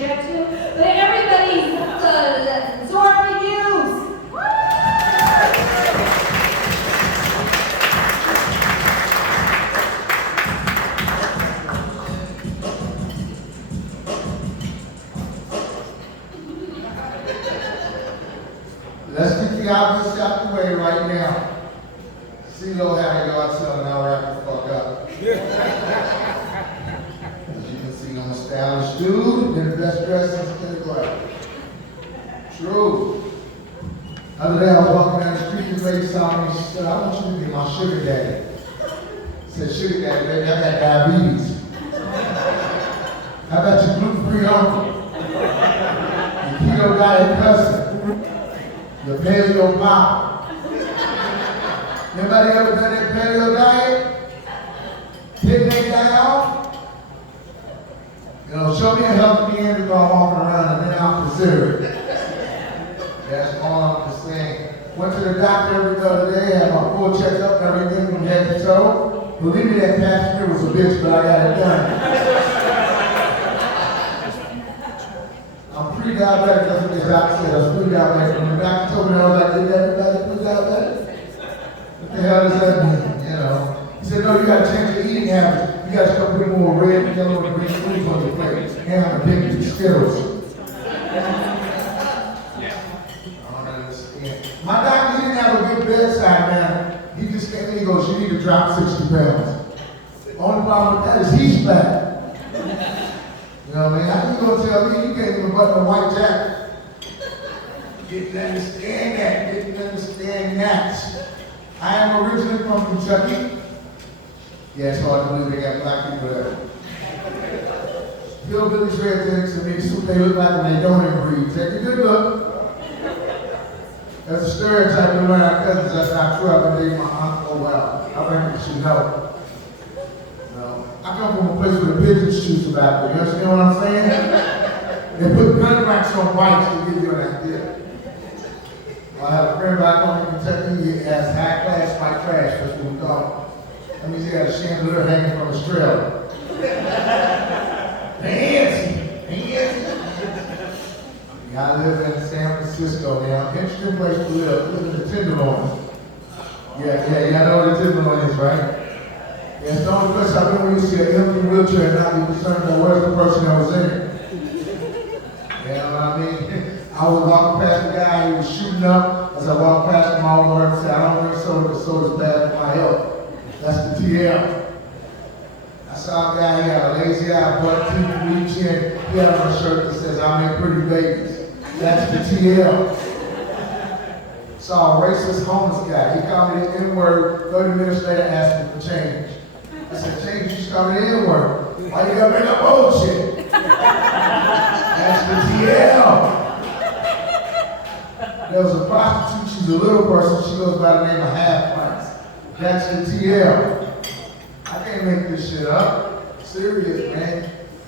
reject you, but everybody's absorbing views. Let's get the obvious out the way right now. CeeLo had a yard sale and now we're wrap the fuck up. As you can see, I'm a stylish dude, been the best dressed since kindergarten. True. The other day I was walking down the street, this lady saw me and she said, I want you to be my sugar daddy. I said, sugar daddy, baby, I got diabetes. How about your gluten-free uncle? Your keto diet cousin? Your paleo pop. Anybody ever done that paleo diet? Take that guy off? You know, show me a healthy Neanderthal walking around and then I'll consider it. That's all I'm just saying. Went to the doctor every other day, had my full checkup, everything from head to toe. Believe me, that passenger was a bitch, but I got it done. I'm pre-diabetic, that's what the doctor said. I was pre-diabetic. When the doctor told me, I was like, is everybody pre-diabetic? What the hell does that mean? You know? He said, no, you gotta change your eating habits. You gotta start putting more red, yellow, and green foods on your plate. And I'm addicted to Skittles. I don't understand. My doctor, he didn't have a good bedside manner. He just came in and goes, you need to drop 60 pounds. The only problem with that is he's fat. You know what I mean? How you gonna tell me you can't even button a white jacket? Didn't understand that. Didn't understand that. I am originally from Kentucky. Yeah, it's hard to believe they got black people there. Hillbillies, rednecks, and me, see what they look like when they don't breed. Take a good look. That's a stereotype we learn our cousins. That's not true. I've been dating my aunt for a while. I reckon you should know. I come from a place where the pigeons choose tobacco. You understand what I'm saying? They put gun racks on whites to give you an idea. I have a friend back home in Kentucky. He has high-class white trash. That's what we call it. That means he had a chandelier hanging from his trailer. Fancy. I live in San Francisco now. Interesting place to live. I live in the Tenderloin. Yeah, I know what the Tenderloin is, right? Yeah, it's the only place I've been where you see an empty wheelchair and not be concerned about where's the person that was in it. You know what I mean? I was walking past the guy, he was shooting up. As I walked past him, all over and said, I don't drink soda because soda's bad for my health. That's the TL. I saw a guy, he had a lazy eye, butt teeth, weak chin. He had on a shirt that says, I make pretty babies. That's the TL. Saw a racist homeless guy. He called me the N-word, 30 minutes later asking for change. I said, change, you just called me the N-word. Why you gotta bring up bullshit? That's the TL. There was a prostitute, she's a little person, she goes by the name of Half Price. That's the TL. I can't make this shit up. Serious, man.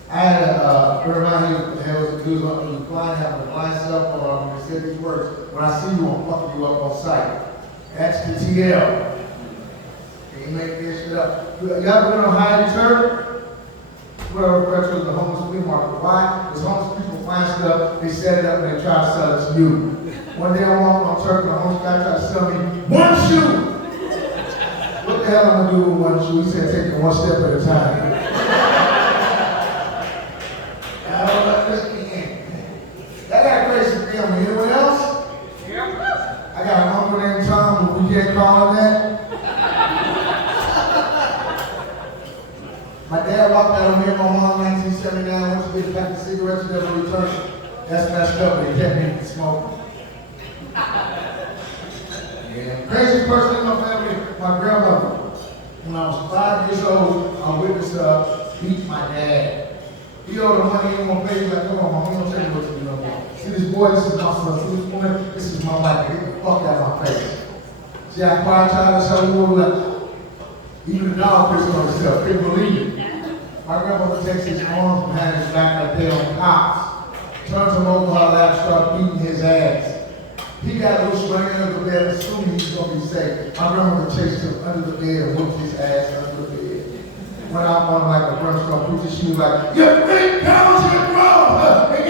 I had a, bear in mind, there was a dude who was blind, having a blind cell phone, and he said these words, when I see you, I'm fucking you up on sight. That's the TL. Can't make this shit up. Y'all ever been on Hyde Church? What I refer to as the homeless flea market. Why? Because homeless people find stuff, they set it up and they try to sell it to you. One day I'm walking on church and a homeless guy tried to sell me one shoe. What the hell am I gonna do with one shoe? He said take it one step at a time. I don't understand. That got a crazy family. Anyone else? Yeah. I got an uncle named Tom, but we can't call him that. My dad walked out of me in my home in 1979, went to get a pack of cigarettes, never returned. That's messed up, but he kept me from smoking. Yeah. Crazy person in my family, my grandmother. When I was 5 years old, I witnessed her beat my dad. He owed the money in my face, like, come on, mom, we don't tell you what to do no more. See this boy, this is my son, see this woman, this is my wife, get the fuck out of my face. See how quiet child is, how we were like, even the dog pissing on himself, couldn't believe it. My grandmother takes his arms behind his back like they on cops, turns him over her lap, starts beating his ass. He got loose running under the bed, assuming he's gonna be safe. My grandmother chased him under the bed and whooped his ass under the bed. Went out on like a brimstone preacher, she was like, you 3 pounds in the ground, and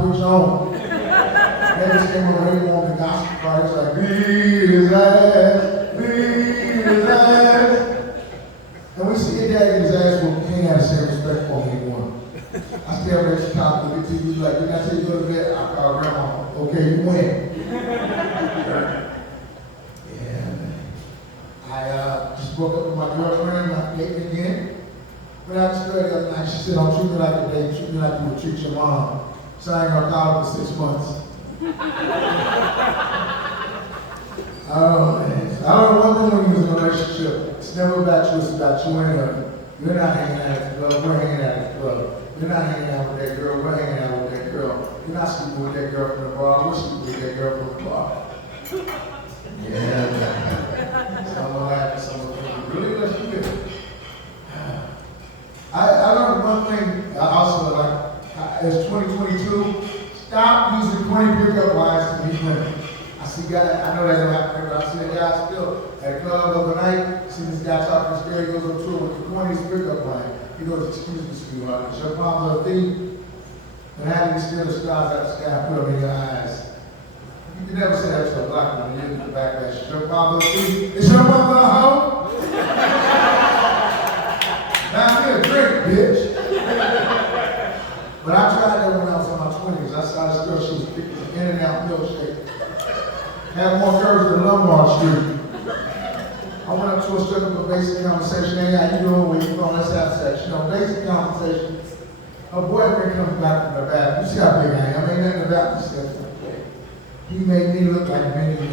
preach on. They just came over here on the gospel part. It's like, beat his ass, beat his ass. And we see your dad get his ass whooped, he ain't have the same respect for me anymore. I still have that cop look at TV like, didn't I say you go to bed? I call grandma. Okay, you win. Yeah. I just broke up with my girlfriend, I'm dating again. But I was there the other night, she said, don't treat me like a date, treat me like you would treat your mom. So I ain't gonna call her for 6 months. I don't know one thing when you're in a relationship. It's never about you, it's about you and her. You're not hanging out at the club, we're hanging out at the club. You're not hanging out with that girl, we're hanging out with that girl. You're not sleeping with that girl from the bar, we're sleeping with that girl from the bar. Yeah. Someone laughing, someone thinking, really? Let's do it. I learned one thing also, like, it's 2022, stop using 20 pickup lines to meet women. I see guys, I know that don't happen, but I see a guy still at a club overnight, see this guy talking to stereo, goes on tour with the 20s pickup line. He goes, excuse me, sweetheart, is your mom a thief? And how do you steal the stars out of the sky and put them in your eyes? You can never say that to a black woman, you get the backlash. Is your mom a thief? Is your mom a hoe? Now I'm here, drink, bitch. But I tried that when I was in my 20s. I saw this girl, she was picking an In-N-Out milkshake. Had more curves than Lombard Street. I went up to her, struck up a basic conversation. Hey, how you doing? Where you from? Let's have sex. You know, basic conversation. Her boyfriend comes back from the bathroom. You see how big I am. Ain't nothing about this stuff. He made me look like mini me.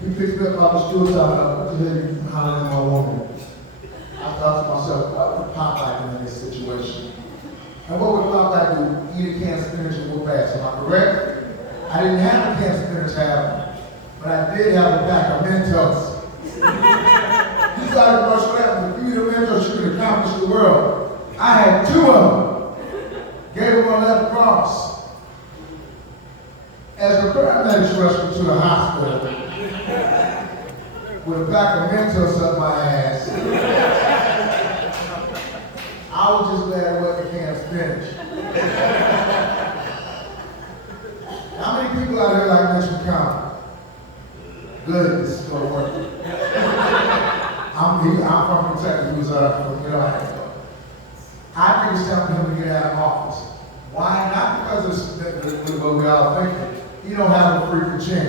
He picked me up off the stool, talking what the hell you hollering at my woman? I thought to myself, what would Popeye do in this situation? And what would Popeye do? Eat a can of spinach and whoop ass. Am I correct? I didn't have a can of spinach album, but I did have a pack of Mentos. You started to rush that with a few of Mentos, you could accomplish the world. I had 2 of them. Gave them on that cross. As the paramedics rushed me to the hospital with a pack of Mentos up my ass, I was just glad it wasn't a can of spinach. How many people out here like Mitch McConnell? Good, this is gonna work. I'm from Kentucky, he was from, I think it's time for him to get out of office. Why? Not because of what we all think. You don't have a freaking chin.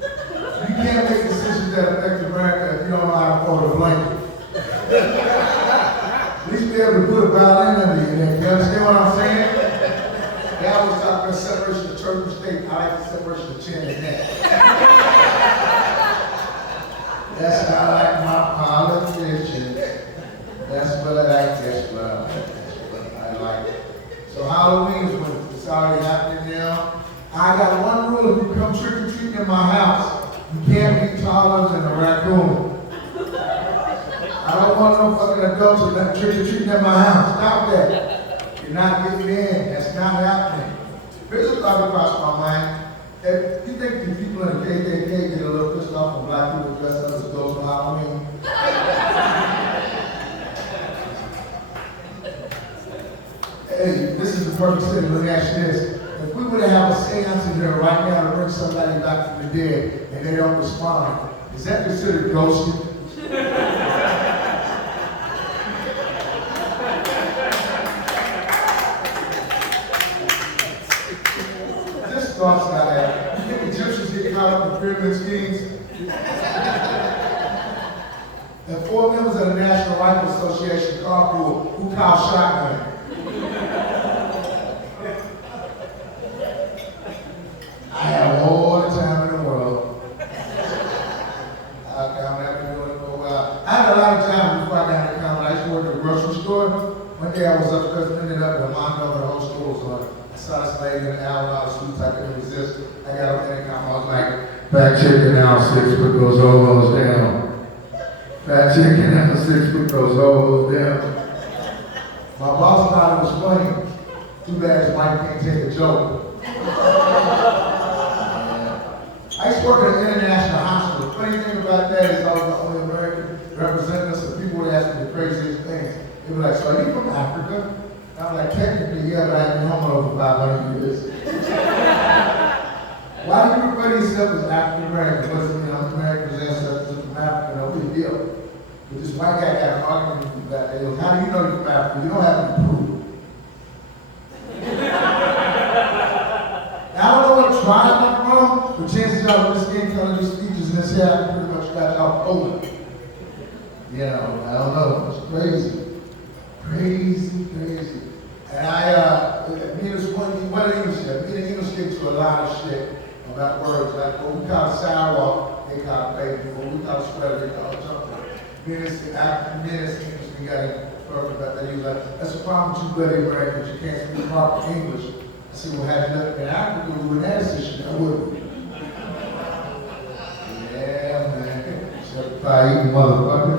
You can't make decisions that affect America if you don't know how to afford a blanket. At least be able to put a violin under you there. You understand what I'm saying? They always talk about separation of church and state. I like the separation of chin and neck. That's how I like my politicians. That's what I like, that's what I like. So Halloween is when it's already happening now. I got one rule: if you come trick-or-treating in my house, you can't be taller than a raccoon. I don't want no fucking adults that trick-or-treating in my house. Stop that. You're not getting in. That's not happening. Here's what thought across my mind. If you think the people in the KKK get a little pissed off when black people dress up as ghosts on Halloween? Hey, this is the perfect city. Let me ask you this. If we were to have a seance in here right now to bring somebody back from the dead and they don't respond, is that considered ghosting? Just thoughts that I have. You think Egyptians get caught up in pyramid schemes? And 4 members of the National Rifle Association carpool who call shotgun. I have all the time in the world. I've been doing it for a while. I had a lot of time before I got into comedy. I used to work at a grocery store. One day I was upstairs cleaning up and my the whole store was on. I saw this lady in the $1 suits I couldn't resist. I got up there and I was like, fat chicken now 6, put those elbows down. Fat chicken now 6, put those elbows down. My boss thought it was funny. Too bad his wife can't take a joke. I used to work at an international hospital. The funny thing about that is I was the only American representing us, and people would ask me the craziest things. They were like, so are you from Africa? I'm like, technically, yeah, but I've been home over 500 years. Why do you refer to yourself as African American? What's Americans ancestors from Africa? No big deal. But this white guy got an argument with you back there. He goes, how do you know you're from Africa? You don't have to prove it. Now, I don't know what tribe I'm from, but chances are, with the skin color, these features, and this hair, I pretty much got y'all over. You know, I don't know. It's crazy. Crazy. And me and this one English kid, me and English get to a lot of shit about words. Like what we call sidewalk, they call baby. What we call sweater, they call jumper. Me and this English, we got it perfect about that. He was like, that's the problem with you bloody Americans, you can't speak proper English. I said, well, had you left in Africa, we wouldn't have this issue, I wouldn't. Yeah, man. Except if I eat motherfucker.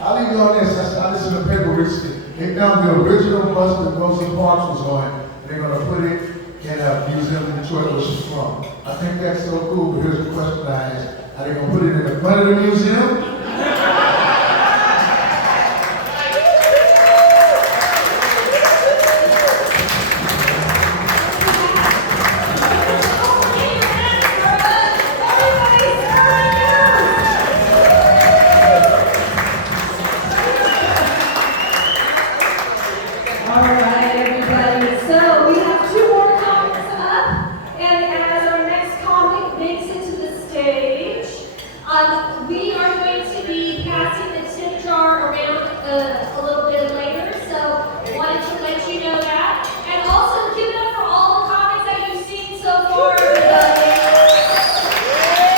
I'll leave you on this. I listened to paper recently. They found the original bus that Rosa Parks was on, and they're going to put it in a museum in Detroit where she's from. I think that's so cool, but here's the question I asked. Are they going to put it in the front of the museum,